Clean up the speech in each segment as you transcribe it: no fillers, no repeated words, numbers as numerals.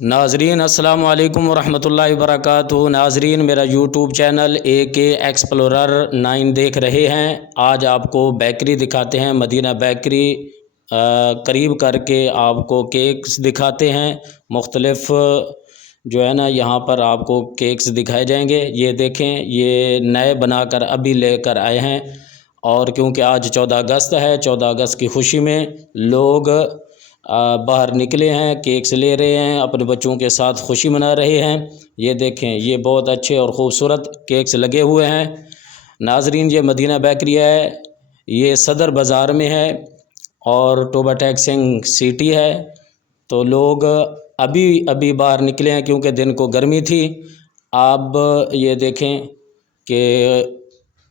ناظرین السلام علیکم ورحمۃ اللہ وبرکاتہ۔ ناظرین میرا یوٹیوب چینل AK ایکسپلورر 9 دیکھ رہے ہیں۔ آج آپ کو بیکری دکھاتے ہیں، مدینہ بیکری قریب کر کے آپ کو کیکس دکھاتے ہیں۔ مختلف جو ہے نا یہاں پر آپ کو کیکس دکھائے جائیں گے۔ یہ دیکھیں، یہ نئے بنا کر ابھی لے کر آئے ہیں، اور کیونکہ آج 14 اگست ہے، 14 اگست کی خوشی میں لوگ باہر نکلے ہیں، کیکس لے رہے ہیں، اپنے بچوں کے ساتھ خوشی منا رہے ہیں۔ یہ دیکھیں، یہ بہت اچھے اور خوبصورت کیکس لگے ہوئے ہیں۔ ناظرین یہ مدینہ بیکری ہے، یہ صدر بازار میں ہے اور ٹوبہ ٹیکسنگ سٹی ہے۔ تو لوگ ابھی باہر نکلے ہیں کیونکہ دن کو گرمی تھی۔ اب یہ دیکھیں کہ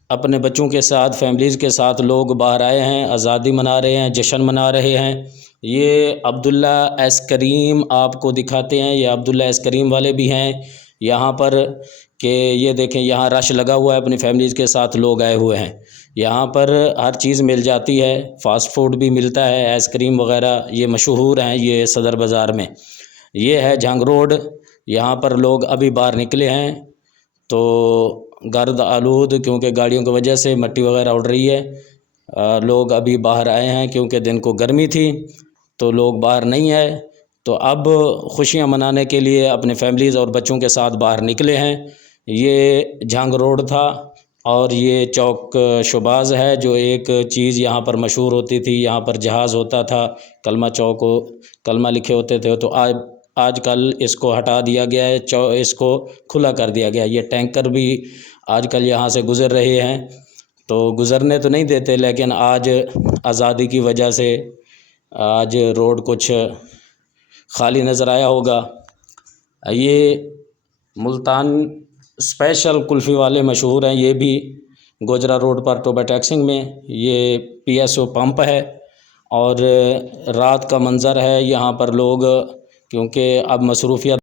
اپنے بچوں کے ساتھ، فیملیز کے ساتھ لوگ باہر آئے ہیں، آزادی منا رہے ہیں، جشن منا رہے ہیں۔ یہ عبداللہ آئس کریم آپ کو دکھاتے ہیں، یہ عبداللہ آئس کریم والے بھی ہیں یہاں پر، کہ یہ دیکھیں یہاں رش لگا ہوا ہے، اپنی فیملیز کے ساتھ لوگ آئے ہوئے ہیں۔ یہاں پر ہر چیز مل جاتی ہے، فاسٹ فوڈ بھی ملتا ہے، آئس کریم وغیرہ یہ مشہور ہیں یہ صدر بازار میں۔ یہ ہے جھنگ روڈ، یہاں پر لوگ ابھی باہر نکلے ہیں، تو گرد آلود کیونکہ گاڑیوں کی وجہ سے مٹی وغیرہ اڑ رہی ہے۔ لوگ ابھی باہر آئے ہیں کیونکہ دن کو گرمی تھی، تو لوگ باہر نہیں آئے، تو اب خوشیاں منانے کے لیے اپنے فیملیز اور بچوں کے ساتھ باہر نکلے ہیں۔ یہ جھنگ روڈ تھا، اور یہ چوک شباز ہے، جو ایک چیز یہاں پر مشہور ہوتی تھی، یہاں پر جہاز ہوتا تھا، کلمہ چوک کلمہ لکھے ہوتے تھے، تو آج کل اس کو ہٹا دیا گیا ہے، اس کو کھلا کر دیا گیا ہے۔ یہ ٹینکر بھی آج کل یہاں سے گزر رہے ہیں، تو گزرنے تو نہیں دیتے، لیکن آج آزادی کی وجہ سے آج روڈ کچھ خالی نظر آیا ہوگا۔ یہ ملتان اسپیشل کلفی والے مشہور ہیں، یہ بھی گوجرا روڈ پر ٹوبہ ٹیکسنگ میں۔ یہ PSO پمپ ہے، اور رات کا منظر ہے یہاں پر۔ لوگ کیونکہ اب مصروفیت